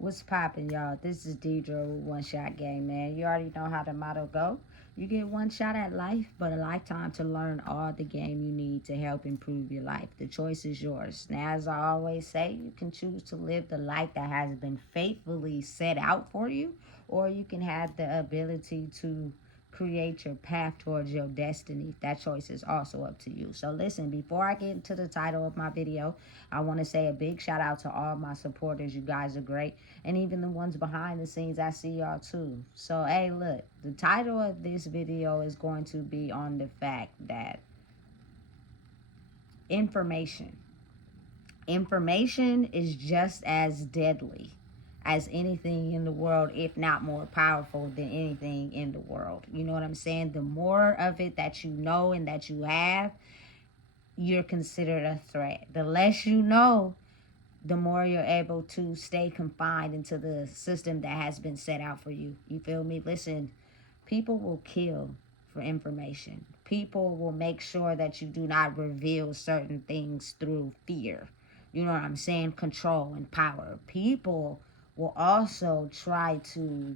What's poppin', y'all? This is Deidre with One Shot Game, man. You already know how the motto go. You get one shot at life, but a lifetime to learn all the game you need to help improve your life. The choice is yours. Now, as I always say, you can choose to live the life that has been faithfully set out for you, or you can have the ability to create your path towards your destiny. That choice is also up to you. So listen, before I get into the title of my video, I want to say a big shout out to all my supporters. You guys are great. And even the ones behind the scenes, I see y'all too. So hey, look, the title of this video is going to be on the fact that information is just as deadly as anything in the world, if not more powerful than anything in the world. You know what I'm saying? The more of it that you know and that you have, you're considered a threat. The less you know, the more you're able to stay confined into the system that has been set out for you. You feel me? Listen, people will kill for information. People will make sure that you do not reveal certain things through fear. You know what I'm saying? Control and power. People will also try to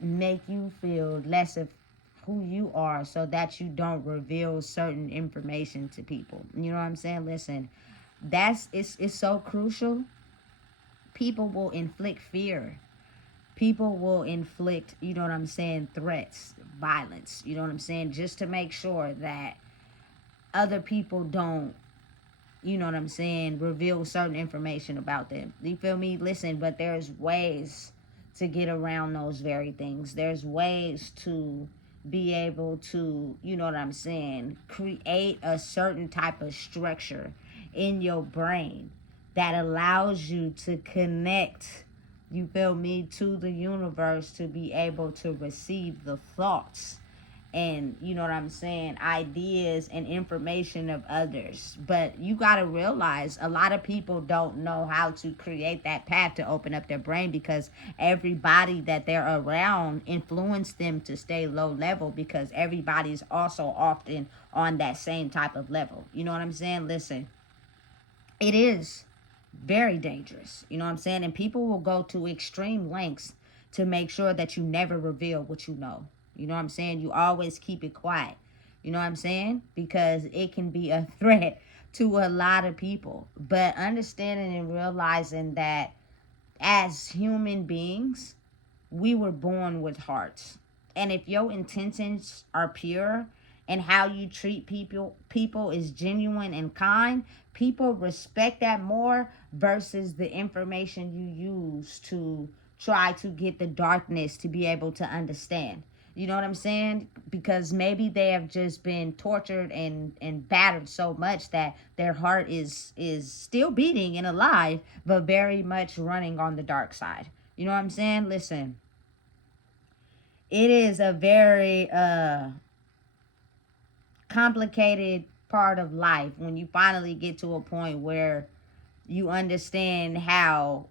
make you feel less of who you are so that you don't reveal certain information to people. You know what I'm saying? Listen, it's so crucial. People will inflict fear. People will inflict, you know what I'm saying, threats, violence, you know what I'm saying, just to make sure that other people don't, you know what I'm saying, reveal certain information about them. You feel me? Listen, but there's ways to get around those very things. There's ways to be able to, you know what I'm saying, create a certain type of structure in your brain that allows you to connect, you feel me, to the universe to be able to receive the thoughts and, you know what I'm saying, ideas and information of others. But you got to realize a lot of people don't know how to create that path to open up their brain, because everybody that they're around influence them to stay low level, because everybody's also often on that same type of level. You know what I'm saying? Listen, it is very dangerous. You know what I'm saying? And people will go to extreme lengths to make sure that you never reveal what you know. You know what I'm saying? You always keep it quiet. You know what I'm saying? Because it can be a threat to a lot of people. But understanding and realizing that as human beings, we were born with hearts. And if your intentions are pure and how you treat people is genuine and kind, people respect that more versus the information you use to try to get the darkness to be able to understand. You know what I'm saying? Because maybe they have just been tortured and battered so much that their heart is still beating and alive, but very much running on the dark side. You know what I'm saying? Listen, it is a very complicated part of life when you finally get to a point where you understand how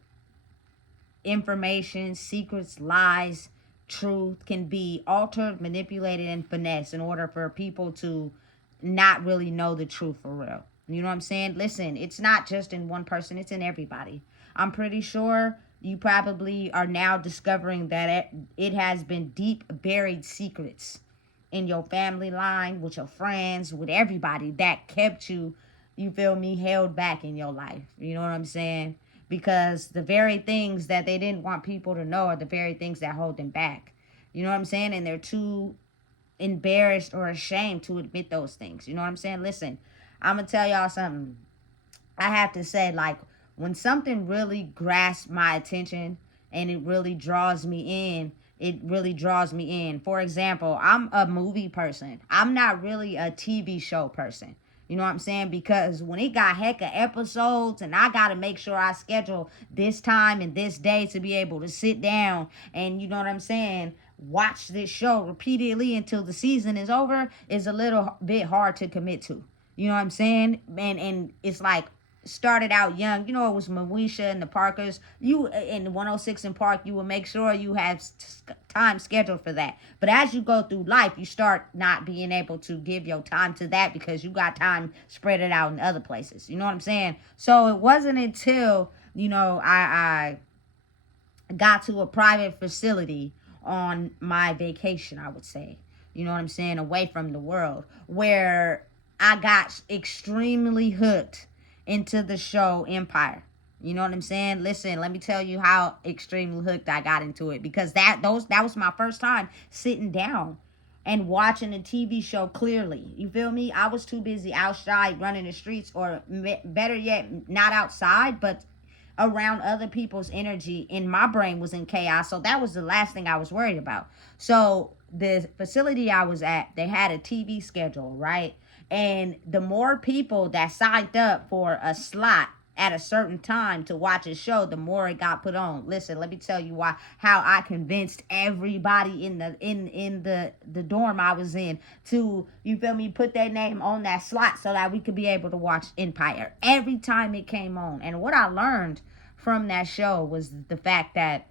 information, secrets, lies, truth can be altered, manipulated, and finessed in order for people to not really know the truth for real. You know what I'm saying? Listen, it's not just in one person, it's in everybody. I'm pretty sure you probably are now discovering that it has been deep buried secrets in your family line, with your friends, with everybody that kept you, you feel me, held back in your life. You know what I'm saying? Because the very things that they didn't want people to know are the very things that hold them back. You know what I'm saying? And they're too embarrassed or ashamed to admit those things. You know what I'm saying? Listen, I'm going to tell y'all something. I have to say, like, when something really grasps my attention and it really draws me in, it really draws me in. For example, I'm a movie person. I'm not really a TV show person. You know what I'm saying? Because when it got heck of episodes and I got to make sure I schedule this time and this day to be able to sit down and, you know what I'm saying, watch this show repeatedly until the season is over, is a little bit hard to commit to. You know what I'm saying? And it's like, started out young, you know, it was Moesha and the Parkers. You in 106 in Park, you will make sure you have time scheduled for that. But as you go through life, you start not being able to give your time to that because you got time spread it out in other places. You know what I'm saying? So it wasn't until, you know, I got to a private facility on my vacation, I would say. You know what I'm saying? Away from the world, where I got extremely hooked into the show Empire. You know what I'm saying? Listen, let me tell you how extremely hooked I got into it, because that was my first time sitting down and watching a TV show clearly. You feel me? I was too busy outside running the streets, or better yet, not outside, but around other people's energy, and my brain was in chaos. So that was the last thing I was worried about. So the facility I was at, they had a TV schedule, right? And the more people that signed up for a slot at a certain time to watch a show, the more it got put on. Listen, let me tell you how I convinced everybody in the dorm I was in to, you feel me, put their name on that slot so that we could be able to watch Empire every time it came on. And what I learned from that show was the fact that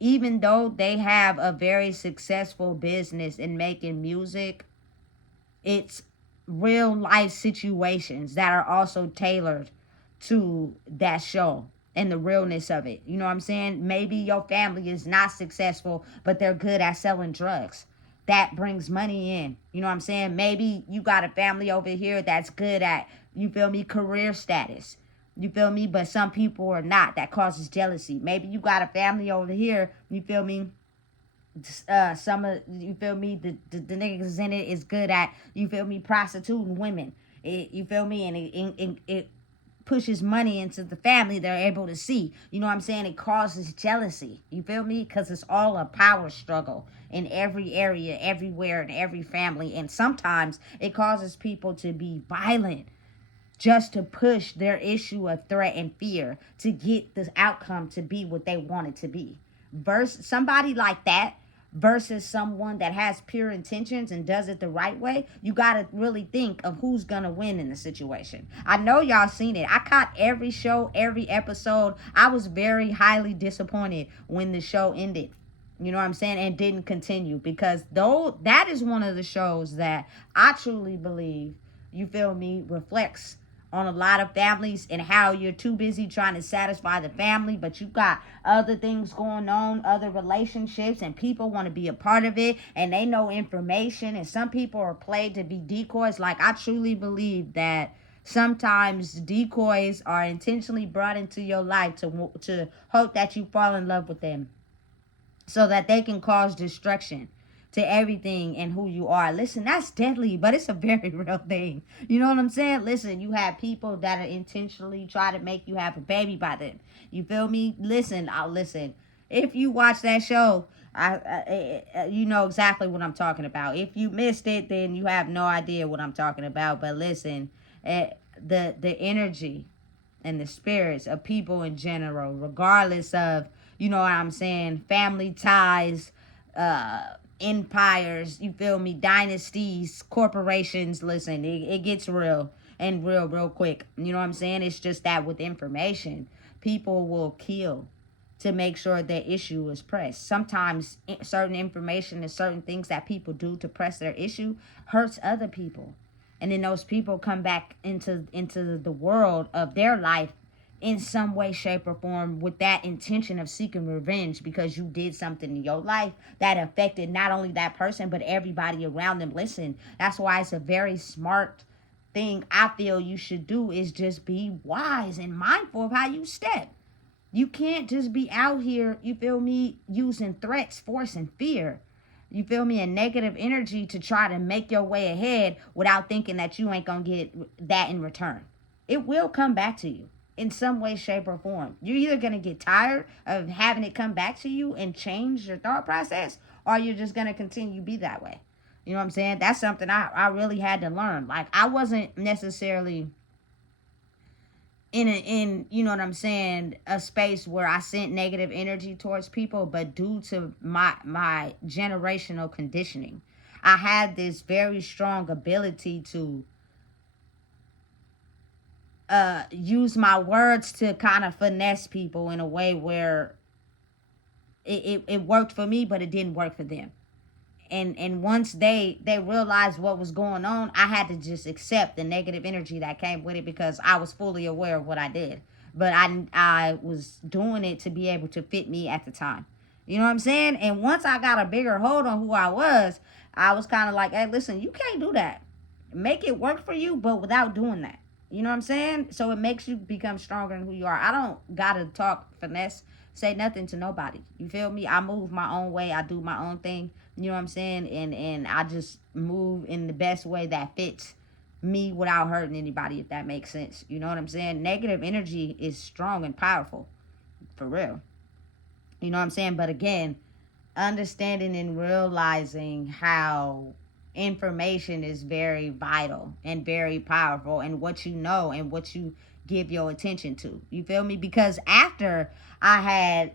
even though they have a very successful business in making music, it's real life situations that are also tailored to that show and the realness of it. You know what I'm saying? Maybe your family is not successful, but they're good at selling drugs. That brings money in. You know what I'm saying? Maybe you got a family over here that's good at, you feel me, career status. You feel me? But some people are not. That causes jealousy. Maybe you got a family over here, you feel me, some of, you feel me, the niggas in it is good at, you feel me, prostituting women. You feel me? And it pushes money into the family they're able to see. You know what I'm saying? It causes jealousy. You feel me? Because it's all a power struggle in every area, everywhere, in every family. And sometimes it causes people to be violent just to push their issue of threat and fear to get the outcome to be what they want it to be. Versus somebody like that versus someone that has pure intentions and does it the right way, you got to really think of who's going to win in the situation. I know y'all seen it. I caught every show, every episode. I was very highly disappointed when the show ended. You know what I'm saying? And didn't continue, because though that is one of the shows that I truly believe, you feel me, reflects on a lot of families and how you're too busy trying to satisfy the family, but you got other things going on, other relationships, and people want to be a part of it, and they know information, and some people are played to be decoys. Like, I truly believe that sometimes decoys are intentionally brought into your life to hope that you fall in love with them, so that they can cause destruction to everything and who you are. Listen, that's deadly, but it's a very real thing. You know what I'm saying? Listen, you have people that are intentionally try to make you have a baby by them. You feel me? Listen, listen. If you watch that show, you know exactly what I'm talking about. If you missed it, then you have no idea what I'm talking about. But listen, the energy and the spirits of people in general, regardless of, you know what I'm saying, family ties, empires, you feel me, dynasties, corporations. Listen, it gets real and real quick. You know what I'm saying? It's just that with information, people will kill to make sure their issue is pressed. Sometimes certain information and certain things that people do to press their issue hurts other people. And then those people come back into the world of their life in some way, shape, or form with that intention of seeking revenge, because you did something in your life that affected not only that person, but everybody around them. Listen, that's why it's a very smart thing I feel you should do, is just be wise and mindful of how you step. You can't just be out here, you feel me, using threats, force, and fear. You feel me? And negative energy to try to make your way ahead without thinking that you ain't gonna get that in return. It will come back to you in some way, shape, or form. You're either going to get tired of having it come back to you and change your thought process, or you're just going to continue to be that way. You know what I'm saying? That's something I really had to learn. Like, I wasn't necessarily in you know what I'm saying, a space where I sent negative energy towards people, but due to my generational conditioning, I had this very strong ability to use my words to kind of finesse people in a way where it worked for me, but it didn't work for them. And once they realized what was going on, I had to just accept the negative energy that came with it, because I was fully aware of what I did. but I was doing it to be able to fit me at the time. You know what I'm saying? And once I got a bigger hold on who I was kind of like, hey, listen, you can't do that. Make it work for you, but without doing that. You know what I'm saying? So it makes you become stronger in who you are. I don't gotta talk finesse, say nothing to nobody. You feel me? I move my own way. I do my own thing. You know what I'm saying? And I just move in the best way that fits me without hurting anybody, if that makes sense. You know what I'm saying? Negative energy is strong and powerful. For real. You know what I'm saying? But again, understanding and realizing how information is very vital and very powerful, and what you know and what you give your attention to. You feel me? Because after I had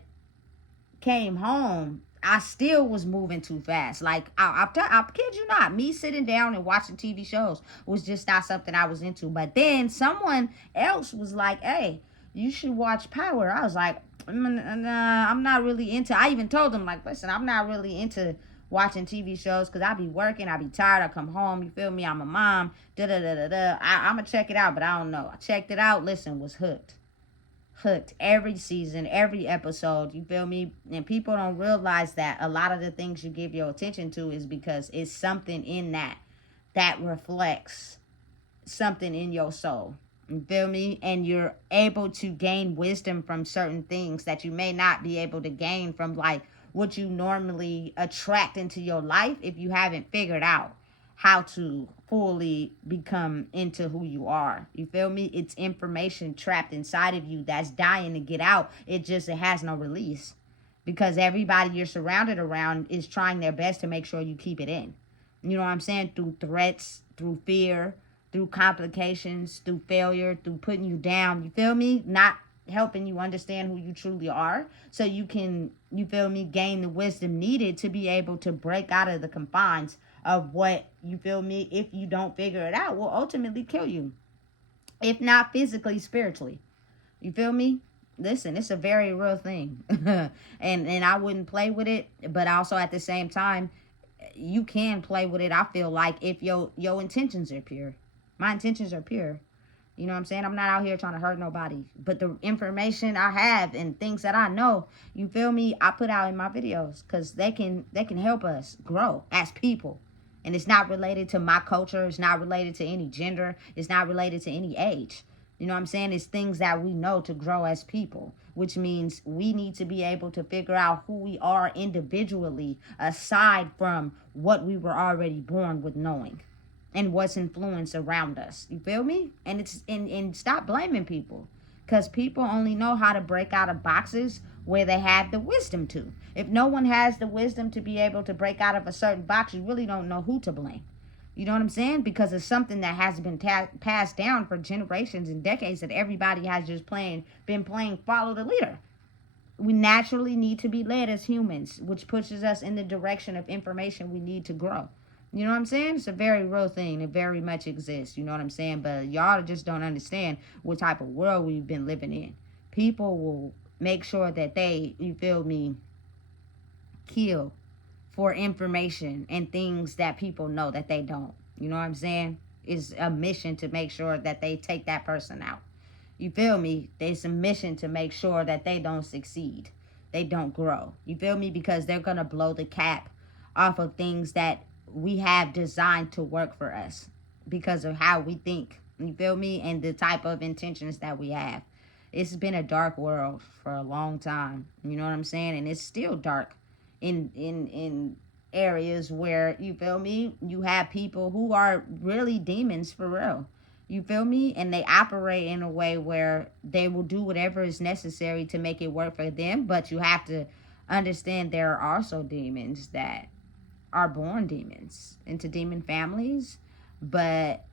came home, I still was moving too fast. Like, I kid you not, me sitting down and watching TV shows was just not something I was into. But then someone else was like, hey, you should watch Power. I was like, nah, I'm not really into. I even told them, like, listen, I'm not really into watching TV shows because I be working, I be tired, I come home, you feel me? I'm a mom, da da da da da. I'm going to check it out, but I don't know. I checked it out, listen, was hooked every season, every episode, you feel me? And people don't realize that a lot of the things you give your attention to is because it's something in that reflects something in your soul. You feel me? And you're able to gain wisdom from certain things that you may not be able to gain from, like, what you normally attract into your life if you haven't figured out how to fully become into who you are. You feel me? It's information trapped inside of you that's dying to get out. It has no release, because everybody you're surrounded around is trying their best to make sure you keep it in. You know what I'm saying? Through threats, through fear, through complications, through failure, through putting you down. You feel me? Not helping you understand who you truly are, so you can, you feel me, gain the wisdom needed to be able to break out of the confines of what, you feel me, if you don't figure it out, will ultimately kill you, if not physically, spiritually. You feel me? Listen, it's a very real thing. and I wouldn't play with it, but also at the same time, you can play with it, I feel like, if your intentions are pure. My intentions are pure. You know what I'm saying? I'm not out here trying to hurt nobody. But the information I have and things that I know, you feel me, I put out in my videos, because they can help us grow as people. And it's not related to my culture. It's not related to any gender. It's not related to any age. You know what I'm saying? It's things that we know to grow as people, which means we need to be able to figure out who we are individually, aside from what we were already born with knowing and what's influence around us. You feel me? And and stop blaming people, because people only know how to break out of boxes where they have the wisdom to. If no one has the wisdom to be able to break out of a certain box, you really don't know who to blame. You know what I'm saying? Because it's something that has been passed down for generations and decades, that everybody has just been playing follow the leader. We naturally need to be led as humans, which pushes us in the direction of information we need to grow. You know what I'm saying? It's a very real thing. It very much exists. You know what I'm saying? But y'all just don't understand what type of world we've been living in. People will make sure that they, you feel me, kill for information and things that people know that they don't. You know what I'm saying? It's a mission to make sure that they take that person out. You feel me? There's a mission to make sure that they don't succeed. They don't grow. You feel me? Because they're going to blow the cap off of things that we have designed to work for us because of how we think. You feel me? And the type of intentions that we have. It's been a dark world for a long time. You know what I'm saying? And it's still dark in areas where, you feel me, you have people who are really demons for real. You feel me? And they operate in a way where they will do whatever is necessary to make it work for them. But you have to understand there are also demons that are born demons into demon families, but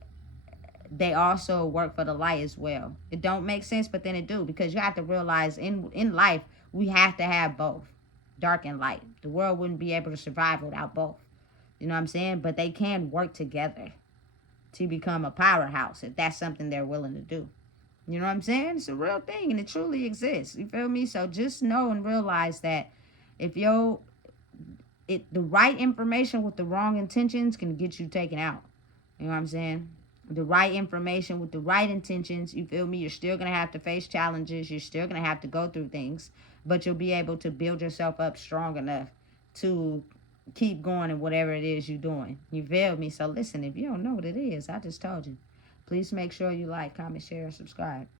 they also work for the light as well. It don't make sense, but then it do, because you have to realize in life we have to have both, dark and light. The world wouldn't be able to survive without both. You know what I'm saying? But they can work together to become a powerhouse if that's something they're willing to do. You know what I'm saying? It's a real thing, and it truly exists. You feel me? So just know and realize that if the right information with the wrong intentions can get you taken out. You know what I'm saying? the right information with the right intentions, you feel me? You're still going to have to face challenges. You're still going to have to go through things, but you'll be able to build yourself up strong enough to keep going in whatever it is you're doing. You feel me? So listen, if you don't know what it is, I just told you. Please make sure you like, comment, share, and subscribe.